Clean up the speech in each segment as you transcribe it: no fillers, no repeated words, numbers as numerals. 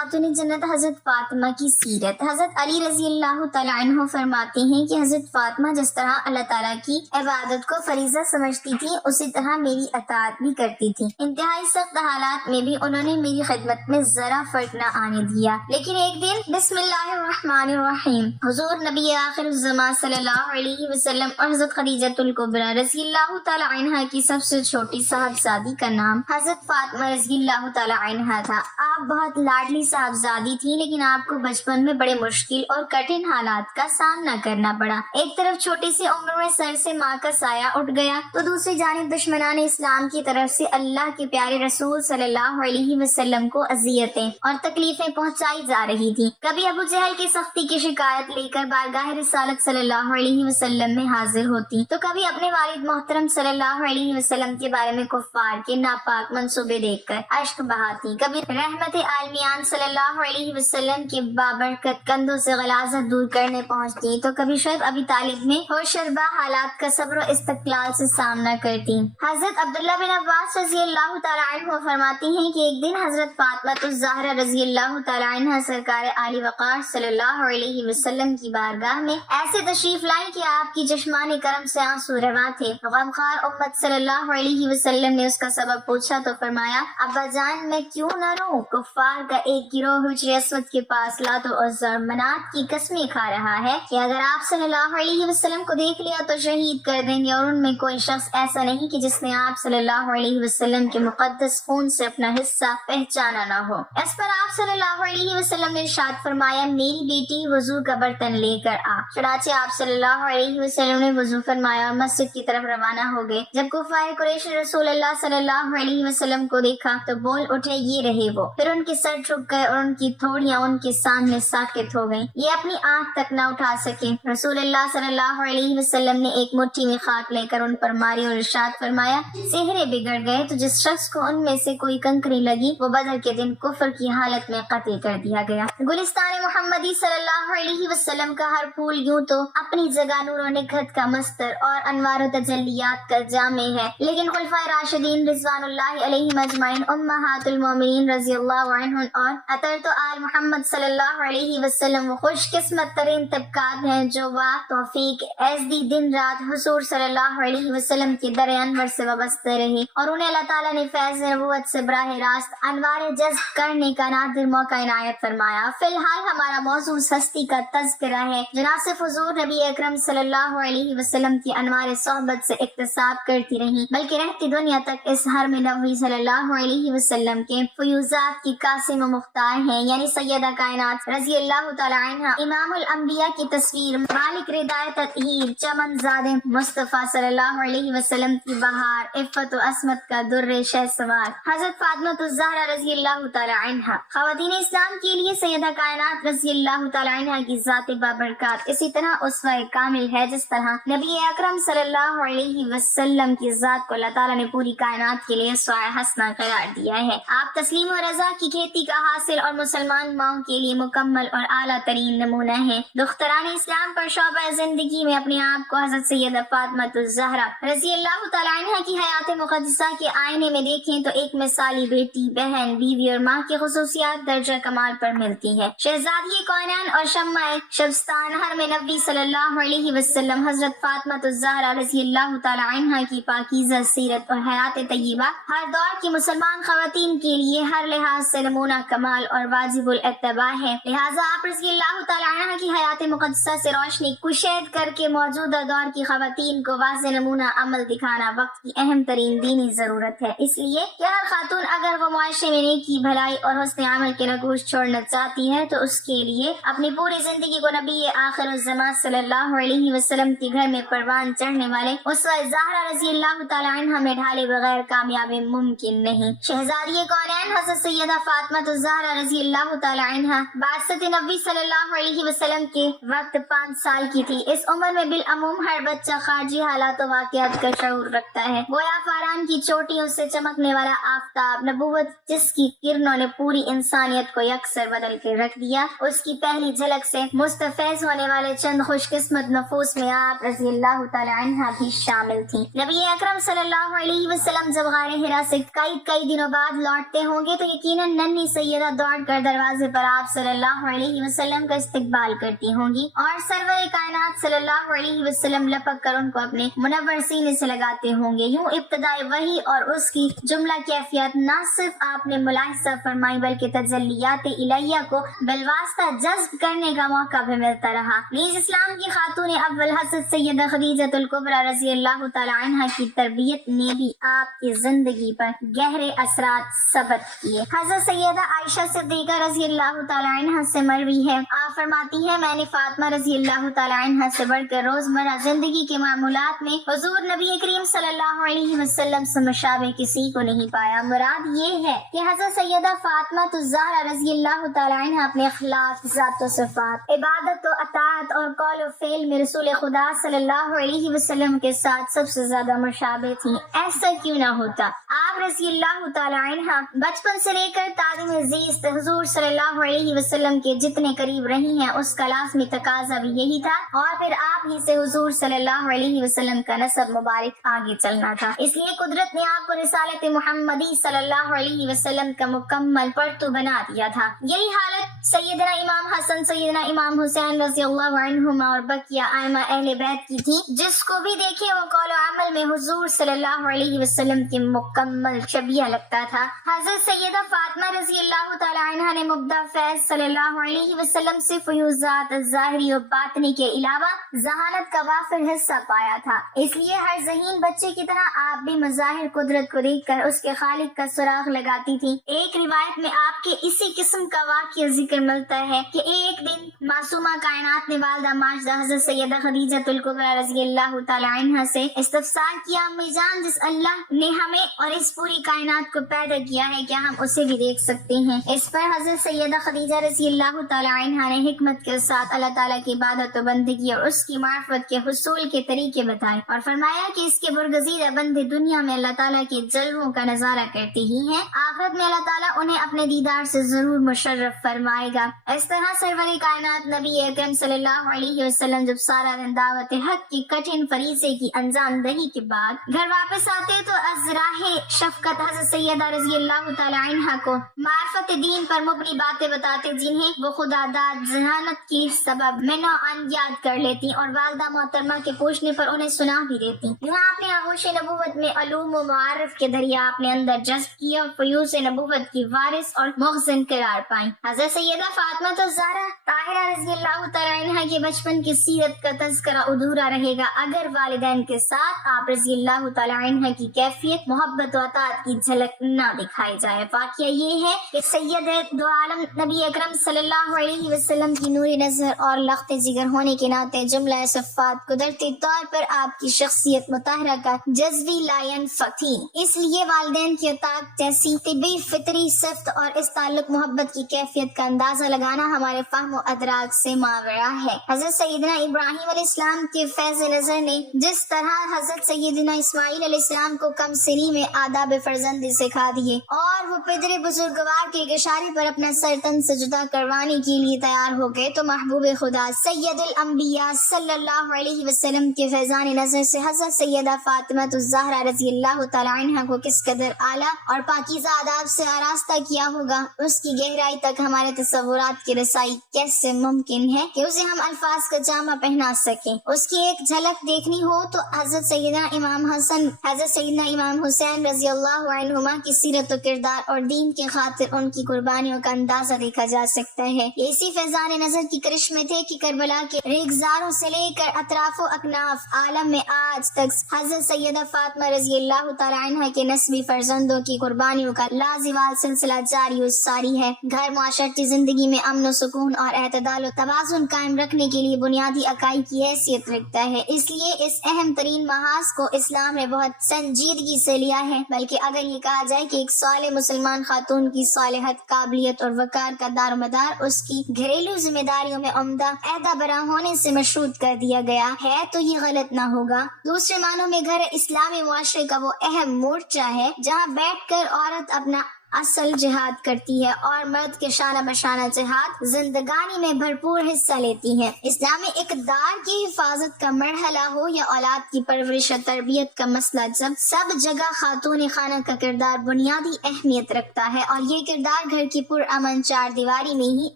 خاتون جنت حضرت فاطمہ کی سیرت۔ حضرت علی رضی اللہ تعالیٰ عنہ فرماتے ہیں کہ حضرت فاطمہ جس طرح اللہ تعالیٰ کی عبادت کو فریضہ سمجھتی تھی اسی طرح میری اطاعت بھی کرتی تھی۔ انتہائی سخت حالات میں بھی انہوں نے میری خدمت میں ذرا فرق نہ آنے دیا۔ لیکن ایک دن بسم اللہ الرحمن الرحیم حضور نبی آخر الزمان صلی اللہ علیہ وسلم اور حضرت خدیجۃ الکبریٰ رضی اللہ تعالیٰ عنہا کی سب سے چھوٹی صاحبزادی کا نام حضرت فاطمہ رضی اللہ تعالیٰ عنہا تھا۔ آپ بہت لاڈلی صاحبزادی تھی، لیکن آپ کو بچپن میں بڑے مشکل اور کٹھن حالات کا سامنا کرنا پڑا۔ ایک طرف چھوٹی سی عمر میں سر سے ماں کا سایہ اٹھ گیا تو دوسری جانب دشمنان اسلام کی طرف سے اللہ کے پیارے رسول صلی اللہ علیہ وسلم کو اذیتیں اور تکلیفیں پہنچائی جا رہی تھی۔ کبھی ابو جہل کی سختی کی شکایت لے کر بارگاہ رسالت صلی اللہ علیہ وسلم میں حاضر ہوتی تو کبھی اپنے والد محترم صلی اللہ علیہ وسلم کے بارے میں کفار کے ناپاک منصوبے دیکھ کر اشک بہاتی، کبھی رحمت عالمیان صلی اللہ علیہ وسلم کے بابرکت کندھوں سے غلاظت دور کرنے پہنچتی تو کبھی شعیب ابی طالب میں ہوشربا حالات کا صبر و استقلال سے سامنا کرتی۔ حضرت عبداللہ بن عباس رضی اللہ تعالیٰ عنہ فرماتی ہیں کہ ایک دن حضرت فاطمہ الزہرا رضی اللہ تعالیٰ عنہ سرکار عالی وقار صلی اللہ علیہ وسلم کی بارگاہ میں ایسے تشریف لائیں کہ آپ کی چشمان کرم سے آنسو رواں تھے۔ غمخوار امت صلی اللہ علیہ وسلم نے اس کا سبب پوچھا تو فرمایا، ابا جان میں کیوں نہ روں؟ کفار کا ایک گروہ حجر اسود کے پاس لات و عزا اور منات کی قسمیں کھا رہا ہے کہ اگر آپ صلی اللہ علیہ وسلم کو دیکھ لیا تو شہید کر دیں گے، اور ان میں کوئی شخص ایسا نہیں کہ جس نے آپ صلی اللہ علیہ وسلم کے مقدس خون سے اپنا حصہ پہچانا نہ ہو۔ اس پر آپ صلی اللہ علیہ وسلم نے ارشاد فرمایا، میری بیٹی وضو کا برتن لے کر آ۔ چنانچہ آپ صلی اللہ علیہ وسلم نے وضو فرمایا اور مسجد کی طرف روانہ ہو گئے۔ جب کفار قریش رسول اللہ صلی اللہ علیہ وسلم کو دیکھا تو بول اٹھے، یہ رہے وہ۔ پھر ان کے سر جھک گئے اور ان کی تھوڑیاں ان کے سامنے ساکت ہو گئیں، یہ اپنی آنکھ تک نہ اٹھا سکے۔ رسول اللہ صلی اللہ علیہ وسلم نے ایک مٹھی میں خاک لے کر ان پر ماری اور ارشاد فرمایا، چہرے بگڑ گئے تو جس شخص کو ان میں سے کوئی کنکری لگی وہ بدر کے دن کفر کی حالت میں قتل کر دیا گیا۔ گلستان محمدی صلی اللہ علیہ وسلم کا ہر پھول یوں تو اپنی جگہ نور و نکہت کا مستر اور انوار و تجلیات کا جامع ہے، لیکن خلفائے راشدین رضوان اللہ علیہم اجمعین، امہات المومنین رضی اللہ عنہن اور اطہرت آل محمد صلی اللہ علیہ وسلم وہ خوش قسمت ترین طبقات ہیں جو وا توفیق ایزدی دن رات حضور صلی اللہ علیہ وسلم کے در انور سے وابستہ رہے اور انہیں اللہ تعالیٰ نے فیض نبوت سے براہ راست انوار جذب کرنے کا نادر موقع عنایت فرمایا۔ فی الحال ہمارا موضوع اس ہستی کا تذکرہ ہے جو نہ صرف حضور نبی اکرم صلی اللہ علیہ وسلم کی انوار صحبت سے اکتساب کرتی رہی بلکہ رہتی دنیا تک اس حرم نبوی صلی اللہ علیہ وسلم کے فیوزات کی قاسم و مختار ہیں، یعنی سیدہ کائنات رضی اللہ تعالی عنہ، امام الانبیاء کی تصویر، مالک ردایت تطہیر، چمن زادہ مصطفیٰ صلی اللہ علیہ وسلم کی بہار، عفت و عصمت کا در شہ سوار حضرت فاطمہ الزہرا رضی اللہ تعالی عنہ۔ خواتین اسلام کے لیے سیدہ کائنات رضی اللہ تعالی عنہ کی ذات بابرکات اسی طرح اسوہ کامل ہے جس طرح نبی اکرم صلی اللہ علیہ وسلم کی ذات کو اللہ تعالیٰ نے پوری کائنات کے لیے اسوہ حسنہ قرار دیا ہے۔ آپ تسلیم و رضا کی کھیتی کا حاصل اور مسلمان ماؤں کے لیے مکمل اور اعلیٰ ترین نمونہ ہیں۔ دختران اسلام پر شعبہ زندگی میں اپنے آپ کو حضرت سیدہ فاطمہ الزہرا رضی اللہ تعالیٰ عنہ کی حیات مقدسہ کے آئینے میں دیکھیں تو ایک مثالی بیٹی، بہن، بیوی اور ماں کی خصوصیات درجہ کمال پر ملتی ہے۔ شہزادی کونین اور شمع شبستان حرم نبی صلی اللہ علیہ وسلم حضرت فاطمہ الزہرا رضی اللہ تعالیٰ عنہ کی پاکیزہ سیرت اور حیات طیبہ ہر دور کی مسلمان خواتین کے لیے ہر لحاظ سے نمونہ کمال اور واجب الاتباع ہے۔ لہٰذا آپ رضی اللہ تعالیٰ عنہ کی حیات مقدسہ سے روشنی کشید کر کے موجودہ دور کی خواتین کو واضح نمونہ عمل دکھانا وقت کی اہم ترین دینی ضرورت ہے، اس لیے کہ ہر خاتون اگر وہ معاشرے میں نیکی، بھلائی اور حسن عمل کے نگوش چھوڑنا چاہتی ہے تو اس کے لیے اپنی پوری زندگی کو نبی آخر الزمان صلی اللہ علیہ وسلم کے گھر میں پروان چڑھنے والے اسوہ زہرا رضی اللہ تعالیٰ عنہ میں ڈھالے بغیر کامیابی ممکن نہیں۔ شہزادی کونین حضرت سیدہ فاطمہ الزہرا رضی اللہ تعالیٰ عنہ بعثت نبی صلی اللہ علیہ وسلم کے وقت 5 سال کی تھی۔ اس عمر میں بالعموم ہر بچہ خارجی حالات و واقعات کا شعور رکھتا ہے، گویا فاران کی چوٹیوں سے چمکنے والا آفتاب نبوت جس کی کرنوں نے پوری انسانیت کو یکسر بدل کے رکھ دیا، اس کی پہلی جھلک سے مستفیض ہونے والے چند خوش قسمت نفوس میں آپ رضی اللہ تعالی عنہ بھی شامل تھی۔ نبی اکرم صلی اللہ علیہ وسلم جب غار حرا سے کئی دنوں بعد لوٹتے ہوں گے تو یقیناً ننھی سیدہ دوڑ کر دروازے پر آپ صلی اللہ علیہ وسلم کا استقبال کرتی ہوں گی اور سرور کائنات صلی اللہ علیہ وسلم لپک کر ان کو اپنے منور سینے سے لگاتے ہوں گے۔ یوں ابتدائی وحی اور اس کی جملہ کیفیت نہ صرف آپ نے ملاحظہ فرمائی بلکہ تجلیات الہیہ کو بالواسطہ جذب کرنے کا موقع بھی ملتا رہا۔ نیز اسلام کی خاتون اول حضرت سیدہ خدیجہ الکبریٰ رضی اللہ تعالی عنہا کی تربیت نے بھی آپ کی زندگی پر گہرے اثرات ثبت کیے۔ حضرت سیدہ عائشہ صدیقہ رضی اللہ تعالی عنہا سے مروی ہے، آپ فرماتی ہے میں نے فاطمہ رضی اللہ تعالی عنہا سے بڑھ کر روزمرہ زندگی کے معمولات میں حضور نبی کریم صلی اللہ علیہ وسلم سے مشابہ کسی کو نہیں پایا۔ مراد یہ ہے کہ حضرت سیدہ فاطمہ الزہرا رضی اللہ تعالی عنہا اپنے اخلاق، ذات و صفات، عبادت و اطاعت اور قول و فعل میں رسول خدا صلی اللہ علیہ وسلم کے ساتھ سب سے زیادہ مشابہ تھی۔ ایسا کیوں نہ ہوتا؟ آپ رضی اللہ تعالی عنہا بچپن سے لے کر تعلیم عزیز حضور صلی اللہ علیہ وسلم کے جتنے قریب رہی ہیں اس کا لازمی تقاضا بھی یہی تھا اور پھر آپ ہی سے حضور صلی اللہ علیہ وسلم کا نسب مبارک آگے چلنا تھا۔ اس لیے قدرت نے آپ کو رسالت محمدی صلی اللہ علیہ وسلم کا مکمل پرتو بنا دیا تھا۔ یہی حالت سیدنا امام حسن، سیدنا امام حسین رضی اللہ عنہما اور بقیہ ائمہ اہل بیت کی تھی، جس کو بھی دیکھے وہ قول و عمل میں حضور صلی اللہ علیہ وسلم کی مکمل شبیہ لگتا تھا۔ حضرت سیدہ فاطمہ رضی اللہ تعالی عنہا نے مبدع فیض صلی اللہ علیہ وسلم سے فیوزات ظاہری و باطنی کے علاوہ ذہانت کا وافر حصہ پایا تھا۔ اس لیے ہر ذہین بچے کی طرح آپ بھی مظاہر قدرت کو دیکھ کر اس کے خالق کا سراغ لگاتی تھی۔ ایک روایت میں آپ کے اسی قسم کا واقعہ ذکر ملتا ہے کہ ایک دن معصومہ کائنات نے والدہ ماجدہ حضرت سیدہ خدیجہ الکبریٰ رضی اللہ تعالی عنہا سے استفسار کیا، امی جان جس اللہ نے ہمیں اور اس پوری کائنات کو پیدا کیا ہے کیا ہم اسے بھی دیکھ سکتے ہیں؟ اس پر حضرت سیدہ خدیجہ رضی اللہ تعالی عنہا نے حکمت کے ساتھ اللہ تعالیٰ کی عبادت و بندگی اور اس کی معرفت کے حصول کے طریقے بتائے اور فرمایا کہ اس کے برگزیدہ بندے دنیا میں اللہ تعالیٰ کے جلووں کا نظارہ کرتے ہی ہیں، آخرت میں اللہ تعالیٰ انہیں اپنے دیدار سے ضرور مشرف فرمائے گا۔ اس طرح سرور کائنات نبی اکرم صلی اللہ علیہ وسلم جب سارا دن دعوت حق کی کٹھن فریضے کی انجام دہی کے بعد گھر واپس آتے تو از راہ شفقت حضرت سیدہ رضی اللہ تعالی عنہا کو معرفت دین پر مبنی باتیں بتاتے جنہیں وہ خدا داد ذہانت کی سبب منو ان یاد کر لیتی اور والدہ محترمہ کے پوچھنے پر انہیں سنا بھی دیتی۔ یہاں آپ نے آغوش نبوت میں علوم و معارف کے دریا اپنے اندر جذب کیا اور فیوز نبوت کی وارث اور مخزن قرار پائیں۔ حضرت سیدہ فاطمہ الزہرا طاہرہ رضی اللہ تعالی عنہا کے بچپن کی سیرت کا تذکرہ ادھورا رہے گا اگر والدین کے ساتھ آپ رضی اللہ تعالی عنہا کی کیفیت محبت و اطاعت کی جھلک نہ دکھائی جائے۔ واقعہ یہ ہے کہ سید دو عالم نبی اکرم صلی اللہ علیہ وسلم کی نوری نظر اور لخت جگر ہونے کے ناطے جملہ صفات قدرتی طور پر آپ کی شخصیت مطہرہ کا جذبی لائن تھی، اس لیے والدین کی اطاعت جیسی طبی فطری صفت اور اس تعلق محبت کی کیفیت کا اندازہ لگانا ہمارے فہم و ادراک سے ماورا ہے۔ حضرت سیدنا ابراہیم علیہ السلام کے فیض نظر نے جس طرح حضرت سیدنا اسماعیل علیہ السلام کو کم سنی میں آداب فرزندی سکھا دیے اور وہ پدر بزرگوار کے اشارے پر اپنا سر تن سے جدا کروانے کے لیے تیار ہو گئے تو محبوب خدا سید الانبیاء صلی اللہ علیہ وسلم کے فیضان نظر سے حضرت سیدہ فاطمہ الزہرا رضی اللہ تعالی عنہا کو کس قدر اعلیٰ اور پاکیزہ آداب سے آراستہ کیا ہوگا، اس کی گہرائی تک ہمارے تصورات کی رسائی کیسے ممکن ہے کہ اسے ہم الفاظ کا جامہ پہنا سکیں۔ اس کی ایک جھلک دیکھنی ہو تو حضرت سیدنا امام حسن، حضرت سیدنا امام حسین رضی اللہ عنہما کی سیرت و کردار اور دین کی خاطر ان کی قربانیوں کا اندازہ دیکھا جا سکتا ہے۔ اسی فیضان نظر کی کرشمے تھے کہ کربلا کے ریگزاروں سے لے کر اطراف و اکناف عالم میں آج تک حضرت سیدہ فاطمہ رضی اللہ تعالی عنہا کے نسبی فرزندوں کی قربانیوں کا لازوال سلسلہ جاری و ساری ہے۔ گھر معاشرتی زندگی میں امن و سکون اور اعتدال و توازن قائم رکھنے کے لیے بنیادی عقائد کی حیثیت رکھتا ہے، اس لیے اس اہم ترین محاذ کو اسلام نے بہت سنجیدگی سے لیا ہے۔ بلکہ اگر یہ کہا جائے کہ ایک صالح مسلمان خاتون کی صالحت، قابلیت اور وقار کا دار و مدار اس کی گھریلو ذمہ داریوں میں عمدہ عہدہ برا ہونے سے مشروط کر دیا گیا ہے تو یہ غلط نہ ہوگا۔ دوسرے معنوں میں گھر اسلامی معاشرے کا وہ اہم مورچہ ہے جہاں بیٹھ کر عورت اپنا اصل جہاد کرتی ہے اور مرد کے شانہ بشانہ جہاد زندگانی میں بھرپور حصہ لیتی ہے۔ اسلامی اقدار کی حفاظت کا مرحلہ ہو یا اولاد کی پرورش و تربیت کا مسئلہ، جب سب جگہ خاتون خانہ کا کردار بنیادی اہمیت رکھتا ہے اور یہ کردار گھر کی پرامن چار دیواری میں ہی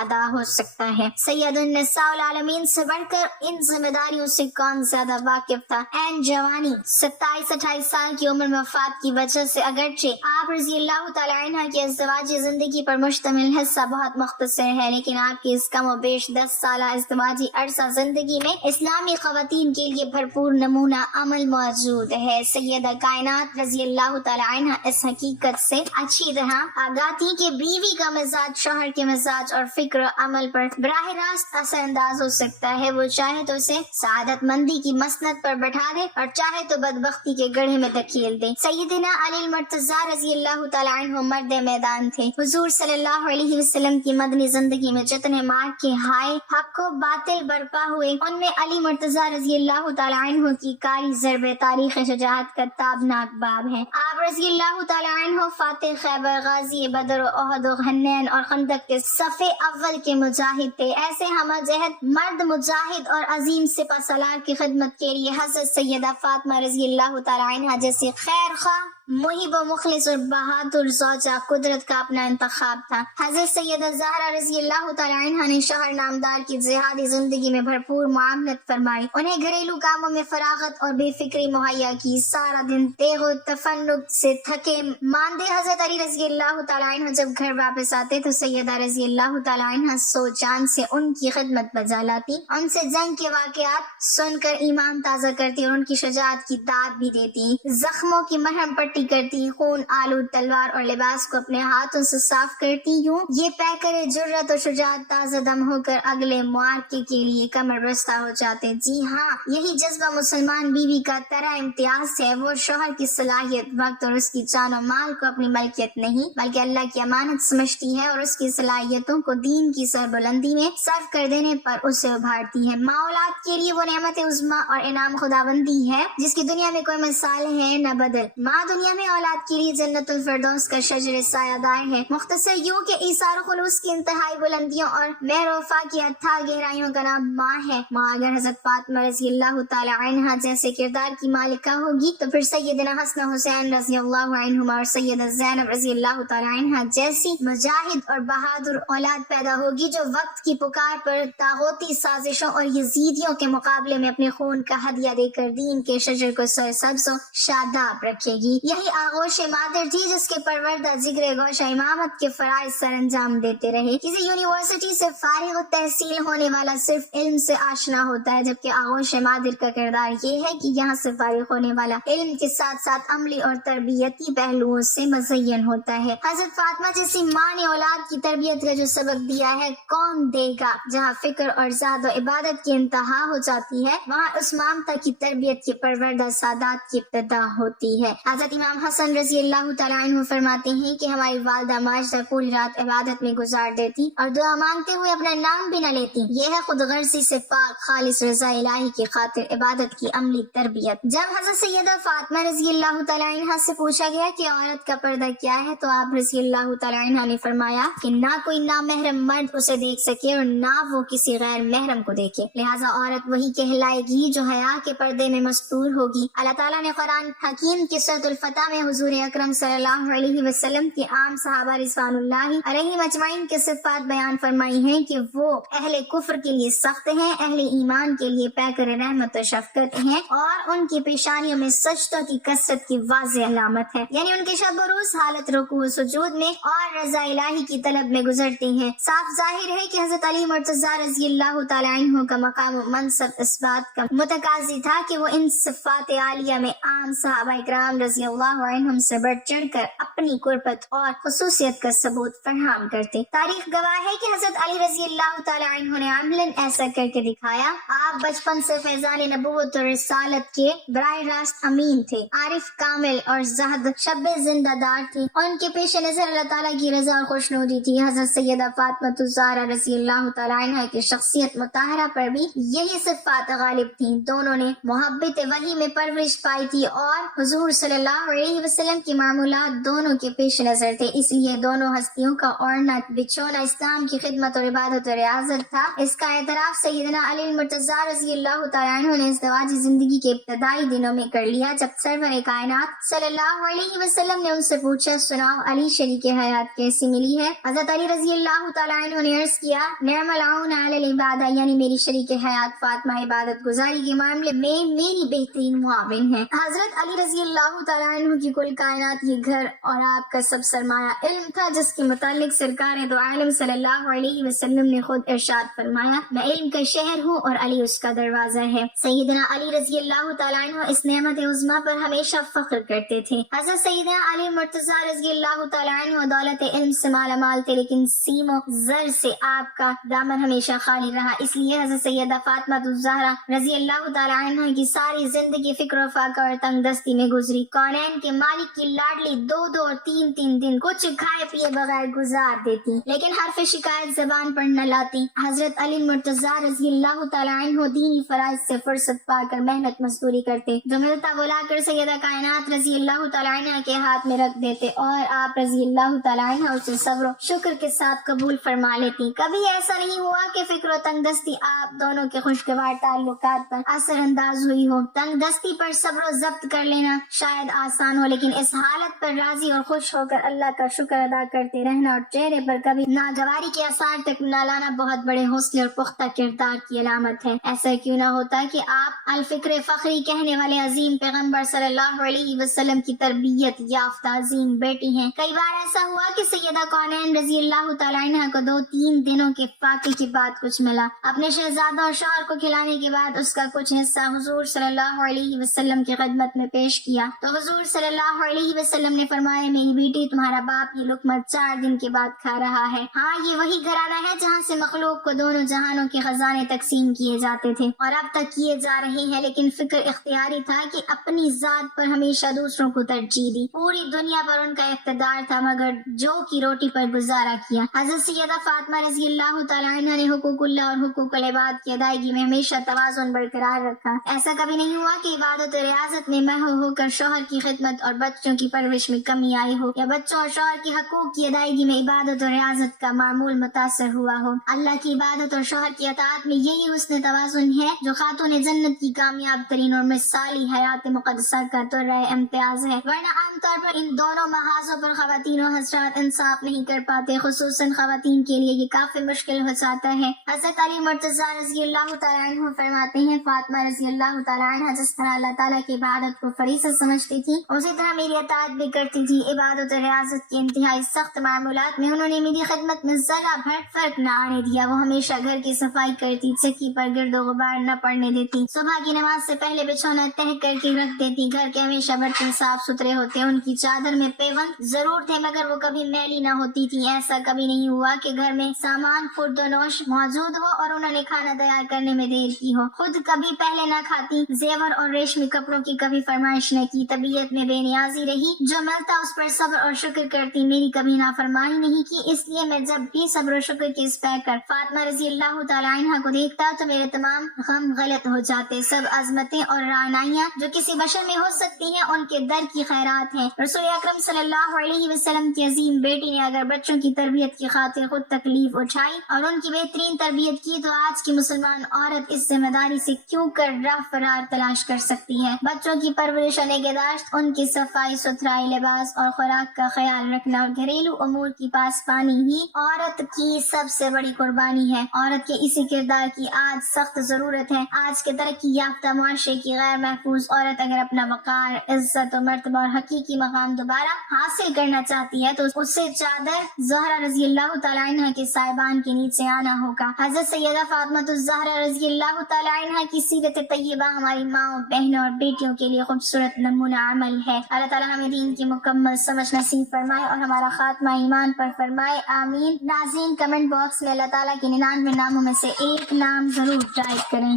ادا ہو سکتا ہے۔ سید النساء العالمین سے بڑھ کر ان ذمہ داریوں سے کون زیادہ واقف تھا؟ این جوانی 27-28 سال کی عمر میں وفات کی وجہ سے اگرچہ آپ رضی اللہ تعالی عنہ کی ازدواجی زندگی پر مشتمل حصہ بہت مختصر ہے، لیکن آپ کی اس کم و بیش 10 سالہ ازدواجی عرصہ زندگی میں اسلامی خواتین کے لیے بھرپور نمونہ عمل موجود ہے۔ سیدہ کائنات رضی اللہ تعالی عنہ اس حقیقت سے اچھی طرح آگاہ تھی کہ بیوی کا مزاج شوہر کے مزاج اور فکر و عمل پر براہ راست اثر انداز ہو سکتا ہے۔ وہ چاہے تو اسے سعادت مندی کی مسند پر بٹھا دے اور چاہے تو بدبختی کے گڑھے میں دھکیل دے۔ سیدنا علی المرتضیٰ رضی اللہ تعالی عنہ مرد میدان تھے۔ حضور صلی اللہ علیہ وسلم کی مدنی زندگی میں جتنے مارکے ہائے حق و باطل برپا ہوئے، ان میں علی مرتضیٰ رضی اللہ تعالی عنہ کی کاری ضرب تاریخ شجاعت کا تابناک باب ہے۔ آپ رضی اللہ تعالی عنہ فاتح خیبر، غازی بدر و احد و حنین اور خندق کے صف اول کے مجاہد تھے۔ ایسے ہمہ جہد مرد مجاہد اور عظیم سپہ سالار کی خدمت کے لیے حضرت سیدہ فاطمہ رضی اللہ تعالی عنہ جیسے خیر خواہ، محب و مخلص اور بہادر زوجہ قدرت کا اپنا انتخاب تھا۔ حضرت سیدہ زہرا رضی اللہ تعالی عنہ نے شوہر نامدار کی جہادی زندگی میں بھرپور معاملت فرمائی، انہیں گھریلو کاموں میں فراغت اور بے فکری مہیا کی۔ سارا دن تیغ و تفنگ سے تھکے ماندے حضرت علی رضی اللہ تعالی عنہ جب گھر واپس آتے تو سیدہ رضی اللہ تعالی عنہ سو جان سے ان کی خدمت بجا لاتی، ان سے جنگ کے واقعات سن کر ایمان تازہ کرتی اور ان کی شجاعت کی داد بھی دیتی، زخموں کی مرہم پٹی کرتی، خون آلود تلوار اور لباس کو اپنے ہاتھوں سے صاف کرتی ہوں۔ یہ پہ کر جرت و شجاعت تازہ دم ہو کر اگلے معرکے کے لیے کمر بستہ ہو جاتے۔ جی ہاں، یہی جذبہ مسلمان بیوی کا طرح امتیاز ہے۔ وہ شوہر کی صلاحیت، وقت اور اس کی جان و مال کو اپنی ملکیت نہیں بلکہ اللہ کی امانت سمجھتی ہے اور اس کی صلاحیتوں کو دین کی سربلندی میں صرف کر دینے پر اسے ابھارتی ہے۔ ماں اولاد کے لیے وہ نعمت عظمیٰ اور انعام خداوندی ہے جس کی دنیا میں کوئی مثال ہے نہ بدل۔ ماں دنیا میں اولاد کے لیے جنت الفردوس کا شجر سایہ دار ہے۔ مختصر یوں کہ ایثار و خلوص کی انتہائی بلندیوں اور مہر و وفا کی اتھاہ گہرائیوں کا نام ماں ہے۔ ماں اگر حضرت فاطمہ رضی اللہ تعالی عنہ جیسے کردار کی مالکہ ہوگی تو پھر سیدنا حسن حسین رضی اللہ عنہما اور سیدہ زینب رضی اللہ تعالی عنہ جیسی مجاہد اور بہادر اولاد پیدا ہوگی جو وقت کی پکار پر طاغوتی سازشوں اور یزیدیوں کے مقابلے میں اپنے خون کا ہدیہ دے کر دین کے شجر کو سوئے سبز و شاداب رکھے گی۔ یہی آغوش مادر تھی جس کے پروردہ جگر گوشہ امامت کے فرائض سر انجام دیتے رہے۔ کسی یونیورسٹی سے فارغ و تحصیل ہونے والا صرف علم سے آشنا ہوتا ہے، جبکہ آغوش مادر کا کردار یہ ہے کہ یہاں سے فارغ ہونے والا علم کے ساتھ ساتھ عملی اور تربیتی پہلوؤں سے مزین ہوتا ہے۔ حضرت فاطمہ جیسی ماں نے اولاد کی تربیت کا جو سبق دیا ہے کون دے گا؟ جہاں فکر اور زاد و عبادت کی انتہا ہو جاتی ہے وہاں اس مامتا کی تربیت کے پروردہ سادات کی ابتدا ہوتی ہے۔ حضرت امام حسن رضی اللہ تعالی عنہ فرماتے ہیں کہ ہماری والدہ ماجدہ پوری رات عبادت میں گزار دیتی اور دعا مانگتے ہوئے اپنا نام بھی نہ لیتی۔ یہ ہے خود غرضی سے پاک خالص رضا الہی کی خاطر عبادت کی عملی تربیت۔ جب حضرت سیدہ فاطمہ رضی اللہ تعالی عنہ سے پوچھا گیا کہ عورت کا پردہ کیا ہے تو آپ رضی اللہ تعالی عنہ نے فرمایا کہ نہ کوئی نامحرم مرد اسے دیکھ سکے اور نہ وہ کسی غیر محرم کو دیکھے، لہٰذا عورت وہی کہلائے گی جو حیا کے پردے میں مستور ہوگی۔ اللہ تعالیٰ نے قرآن حکیم کی سورۃ الفتح میں حضور اکرم صلی اللہ علیہ وسلم کے عام صحابہ رضوان اللہ علیہم اجمعین کے صفات بیان فرمائی ہیں کہ وہ اہل کفر کے لیے سخت ہیں، اہل ایمان کے لیے پیکر رحمت و شفقت ہیں اور ان کی پیشانیوں میں سجدوں کی کثرت کی واضح علامت ہے، یعنی ان کے شب و روز حالت رکوع و سجود میں اور رضا الہی کی طلب میں گزرتے ہیں۔ صاف ظاہر ہے کہ حضرت علی مرتضیٰ رضی اللہ تعالی عنہ کا مقام و منصب اس بات کا متقاضی تھا کہ وہ ان صفات عالیہ میں عام صحابہ اکرام رضی اللہ عنہم سے بڑھ چڑھ کر اپنی قربت اور خصوصیت کا ثبوت فراہم کرتے۔ تاریخ گواہ ہے کہ حضرت علی رضی اللہ تعالی عنہ نے عملاً ایسا کر کے دکھایا۔ آپ بچپن سے فیضان نبوت اور رسالت کے براہ راست امین تھے، عارف کامل اور زہد شب زندہ دار تھے، ان کے پیش نظر اللہ تعالیٰ کی رضا اور خوشنودی تھی۔ حضرت سیدہ فاطمہ الزہرا رضی اللہ تعالی عنہ کی شخصیت مطہرہ پر بھی یہی صفات غالب تھیں۔ دونوں نے محبت وحی میں پرورش پائی تھی اور حضور صلی اللہ اللہ علیہ وسلم کی معمولات دونوں کے پیش نظر تھے، اس لیے دونوں ہستیوں کا اوڑھنا بچھونا اسلام کی خدمت اور عبادت و ریاضت تھا۔ اس کا اعتراف سیدنا علی المرتضیٰ رضی اللہ تعالیٰ عنہ نے ازدواجی زندگی کے ابتدائی دنوں میں کر لیا، جب سرور کائنات صلی اللہ علیہ وسلم نے ان سے پوچھا، سناؤ علی شریک حیات کیسی ملی ہے؟ حضرت علی رضی اللہ تعالیٰ عنہ نے عرض کیا، نعم العون علی العبادہ، یعنی میری شریک حیات فاطمہ عبادت گزاری کے معاملے میں میری بہترین معاون ہے۔ حضرت علی رضی اللہ تعالیٰ عنہ کی کل کائنات یہ گھر اور آپ کا سب سرمایہ علم تھا، جس کے متعلق سرکار دو عالم صلی اللہ علیہ وسلم نے خود ارشاد فرمایا، میں علم کا شہر ہوں اور علی اس کا دروازہ ہے۔ سیدنا علی رضی اللہ تعالیٰ عنہ اس نعمت عظمیٰ پر ہمیشہ فخر کرتے تھے۔ حضرت سیدنا علی مرتضیٰ رضی اللہ تعالیٰ عنہ دولت علم سے مالا مال تھے، لیکن سیم و زر سے آپ کا دامن ہمیشہ خالی رہا، اس لیے حضرت سیدہ فاطمہ الزہرا رضی اللہ تعالیٰ عنہ کی ساری زندگی فکر و فاقہ اور تنگ دستی میں گزری۔ کونین کے مالک کی لاڈلی 2 اور 3 دن کچھ کھائے پیے بغیر گزار دیتی، لیکن حرف شکایت زبان پر نہ لاتی۔ حضرت علی مرتضیٰ رضی اللہ تعالیٰ عنہ دینی فرائض سے فرصت پا کر محنت مزدوری کرتے، جو ملتا وہ لا کر سیدہ کائنات رضی اللہ تعالیٰ عنہ کے ہاتھ میں رکھ دیتے اور آپ رضی اللہ تعالیٰ عنہ اسے صبر و شکر کے ساتھ قبول فرما لیتی۔ کبھی ایسا نہیں ہوا کہ فکر و تنگ دستی آپ دونوں کے خوشگوار تعلقات پر اثر انداز ہوئی ہو۔ تنگ دستی پر صبر و ضبط کر لینا شاید آسان ہو، لیکن اس حالت پر راضی اور خوش ہو کر اللہ کا شکر ادا کرتے رہنا اور چہرے پر کبھی ناگواری کے آثار تک نہ لانا بہت بڑے حوصلے اور پختہ کردار کی علامت ہے۔ ایسا کیوں نہ ہوتا کہ آپ الفکر فخری کہنے والے عظیم پیغمبر صلی اللہ علیہ وسلم کی تربیت یافتہ عظیم بیٹی ہیں۔ کئی بار ایسا ہوا کہ سیدہ کونین رضی اللہ تعالیٰ عنہ کو 2-3 دنوں کے فاقے کے بعد کچھ ملا۔ اپنے شہزادہ اور شوہر کو کھلانے کے بعد اس کا کچھ حصہ حضور صلی اللہ علیہ وسلم کی خدمت میں پیش کیا تو حضور صلی اللہ علیہ وسلم نے فرمایا، میری بیٹی تمہارا باپ یہ لقمہ 4 دن کے بعد کھا رہا ہے۔ ہاں، یہ وہی گھرانہ ہے جہاں سے مخلوق کو دونوں جہانوں کے خزانے تقسیم کیے جاتے تھے اور اب تک کیے جا رہے ہیں، لیکن فکر اختیاری تھا کہ اپنی ذات پر ہمیشہ دوسروں کو ترجیح دی۔ پوری دنیا پر ان کا اقتدار تھا مگر جو کی روٹی پر گزارا کیا۔ حضرت سیدہ فاطمہ رضی اللہ تعالیٰ عنہ نے حقوق اللہ اور حقوق العباد کی ادائیگی میں ہمیشہ توازن برقرار رکھا۔ ایسا کبھی نہیں ہوا کہ عبادت و ریاضت میں محو ہو کر شوہر کی خدمت اور بچوں کی پرورش میں کمی آئی ہو، یا بچوں اور شوہر کی حقوق کی ادائیگی میں عبادت و ریاضت کا معمول متاثر ہوا ہو۔ اللہ کی عبادت اور شوہر کی اطاعت میں یہی حسن توازن ہے جو خاتون جنت کی کامیاب ترین اور مثالی حیات مقدسہ کا درہ امتیاز ہے، ورنہ عام طور پر ان دونوں محاذوں پر خواتین و حضرات انصاف نہیں کر پاتے، خصوصاً خواتین کے لیے یہ کافی مشکل ہو جاتا ہے۔ حضرت علی مرتضیٰ رضی اللہ تعالیٰ عنہ فرماتے ہیں، فاطمہ رضی اللہ تعالیٰ عنہ جس طرح اللہ تعالیٰ کی عبادت کو فریضہ سمجھتی تھی، اسی طرح میری اطاعت بھی کرتی تھی۔ عبادت و ریاضت کی انتہائی سخت معمولات میں انہوں نے میری خدمت میں ذرا بھر فرق نہ آنے دیا۔ وہ ہمیشہ گھر کی صفائی کرتی، چکی پر گرد و غبار نہ پڑنے دیتی، صبح کی نماز سے پہلے بچھونا تہہ کر کے رکھ دیتی، گھر کے ہمیشہ برتن صاف ستھرے ہوتے، ان کی چادر میں پیوند ضرور تھے مگر وہ کبھی میلی نہ ہوتی تھی۔ ایسا کبھی نہیں ہوا کہ گھر میں سامان خورد و نوش موجود ہو اور انہوں نے کھانا تیار کرنے میں دیر کی ہو، خود کبھی پہلے نہ کھاتی، زیور اور ریشمی کپڑوں کی کبھی فرمائش نہ کی، طبیعت میں بے نیازی رہی، جو ملتا اس پر صبر اور شکر کرتی، میری کبھی نافرمانی نہیں کی۔ اس لیے میں جب بھی صبر و شکر کے اس پیکر فاطمہ رضی اللہ تعالیٰ عنہ کو دیکھتا تو میرے تمام غم غلط ہو جاتے۔ سب عظمتیں اور رعنائیاں جو کسی بشر میں ہو سکتی ہیں ان کے در کی خیرات ہیں۔ رسول اکرم صلی اللہ علیہ وسلم کی عظیم بیٹی نے اگر بچوں کی تربیت کی خاطر خود تکلیف اٹھائی اور ان کی بہترین تربیت کی تو آج کی مسلمان عورت اس ذمہ داری سے کیوں کر راہ فرار تلاش کر سکتی ہے؟ بچوں کی پرورش اور نگہداشت، ان کی صفائی ستھرائی، لباس اور خوراک کا خیال رکھنا اور گھریلو امور کی پاسبانی ہی عورت کی سب سے بڑی قربانی ہے۔ عورت کے اسی کردار کی آج سخت ضرورت ہے۔ آج کے ترقی یافتہ معاشرے کی غیر محفوظ عورت اگر اپنا وقار، عزت و مرتبہ اور حقیقی مقام دوبارہ حاصل کرنا چاہتی ہے تو اسے چادر زہرا رضی اللہ تعالیٰ عنہ کے سائبان کے نیچے آنا ہوگا۔ حضرت سیدہ فاطمہ الزہرا رضی اللہ تعالیٰ عنہ کی سیرت طیبہ ہماری ماں، بہنوں اور بیٹیوں کے لیے خوبصورت نمونہ عمل ہے۔ اللہ تعالیٰ ہمیں دین کی مکمل سمجھ نصیب فرمائے اور ہمارا خاتمہ ایمان پر فرمائے، آمین۔ ناظرین، کمنٹ باکس میں اللہ تعالیٰ کے 99 ناموں میں سے ایک نام ضرور ٹائپ کریں۔